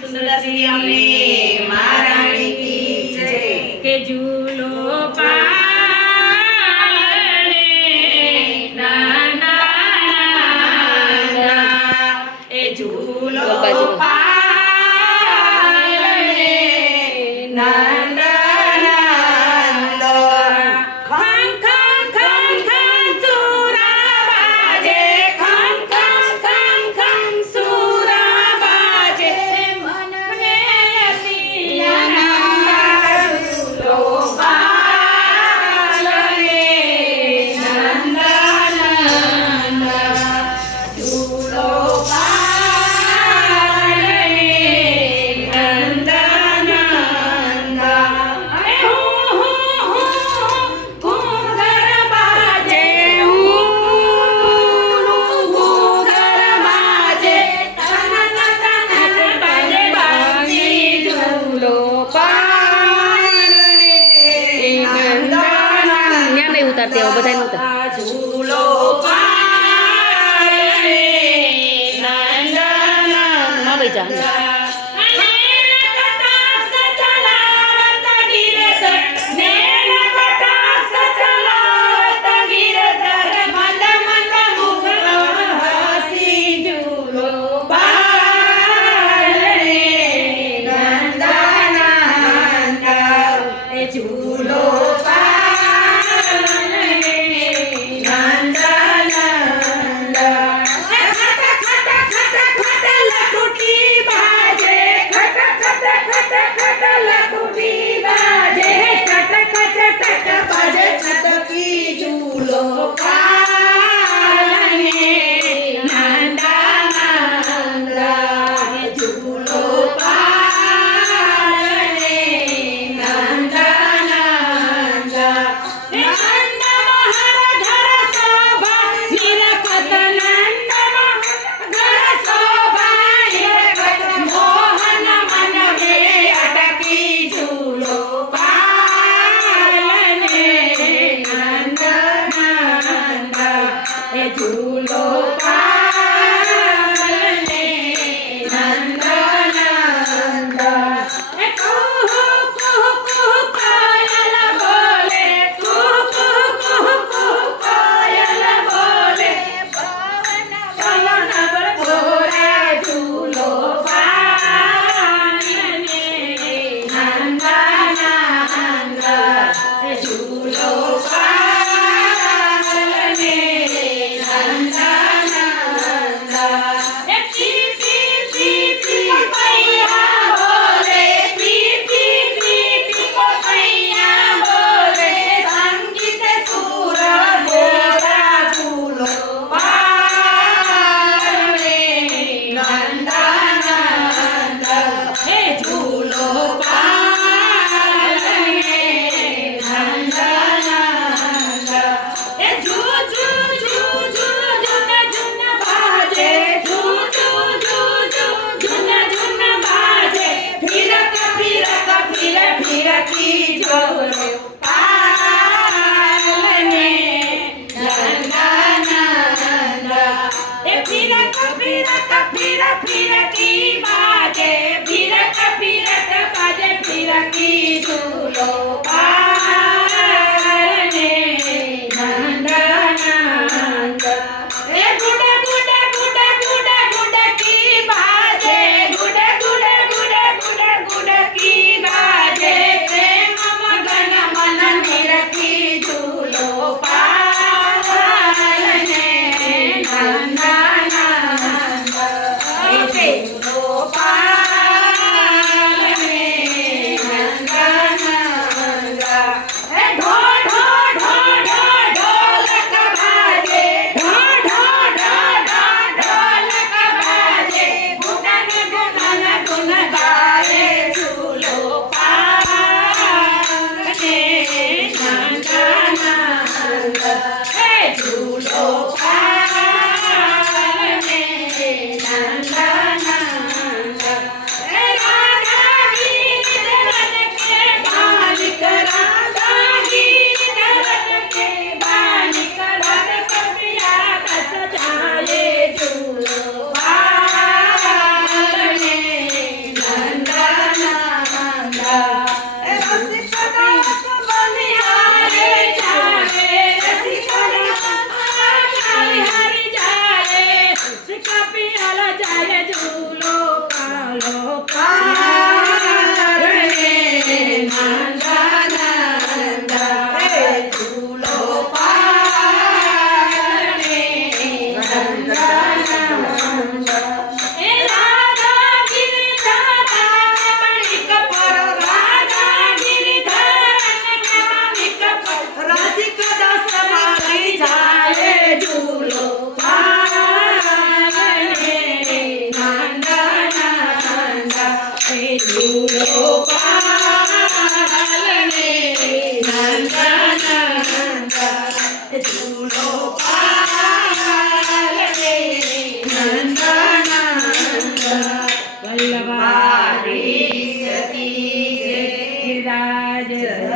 સુંદરશ્રી અમને મહારાણી કી જય કે ઝૂલો પાળે નાના નાના એ ઝૂલો બાજુ. પાળે નંદ નંદ ખં ખં ખં ખં સુરા બાજે ખં ખં ખં ખં સુરા બાજે મને પિયાના ઝૂલો પાળે નંદ નંદ ઝૂલો પાળે નંદ નંદ અરે હું ઘૂંઘર બાજે ઘૂંઘર બાજે તન તન બાજે બાજી ઝૂલો પાળે નંદ ત્યાં નહીં ઉતારતી હવે બધાને ઉતાર ઝૂલો પાળે નંદ હા ભાઈ જા ઝૂલો પાળે નંદ નંદ ખટ ખટ ખટ ખટ લખુટી બાજે એ ઝૂલો પાલને નંદનંદ ઝૂલો પાલને નંદનંદ વલ્લભારી વારી સતી જય ગિરિરાજ